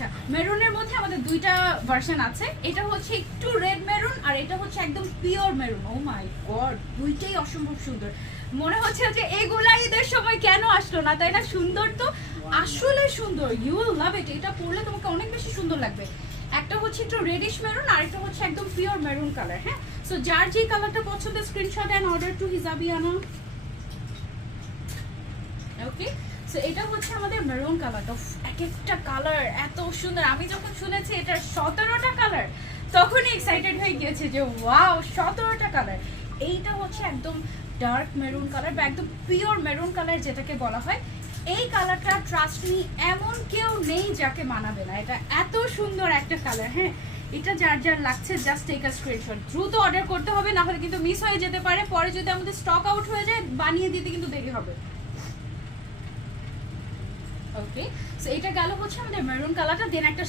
আচ্ছা, মেরুনের মধ্যে আমাদের দুইটা ভার্সন আছে। এটা হচ্ছে একটু রেড মেরুন আর এটা হচ্ছে একদম পিওর মেরুন। ও মাই গড, দুইটাই অসম্ভব সুন্দর। মনে হচ্ছে যে এগুলা ঈদের সময় কেন আসলো না, তাই না? সুন্দর তো, আসলে সুন্দর। ইউ উইল লাভ ইট। এটা পরলে তোমাকে অনেক বেশি সুন্দর লাগবে। একটা হচ্ছে একটু রেডিশ মেরুন আর একটা হচ্ছে একদম পিওর মেরুন কালার। হ্যাঁ, সো যার যে কালারটা পছন্দ screenshot and order to Hijabiana. Okay, so এটা হচ্ছে আমাদের মেরুন কালারটা। এক একটা কালার এত সুন্দর। আমি যখন শুনেছি এটার 17টা কালার তখনই এক্সাইটেড হয়ে গিয়েছে যে ওয়াও 17টা কালার। এইটা হচ্ছে একদম ডার্ক মেরুন কালার বা একদম পিওর মেরুন কালার যেটাকে বলা হয়। এই কালারটা ট্রাস্ট মি এমন কেউ নেই যাকে মানাবে না। এটা এত সুন্দর একটা কালার। হ্যাঁ, এটা যার যার লাগছে জাস্ট টেক আ স্ক্রিনশট। দ্রুত অর্ডার করতে হবে, না হলে কিন্তু মিস হয়ে যেতে পারে। পরে যদি আমাদের স্টক আউট হয়ে যায় বানিয়ে দিতে কিন্তু দেরি হবে। ওকে, সো এটা গেল হচ্ছে আমাদের মেরুন কালারটা। দেন একটা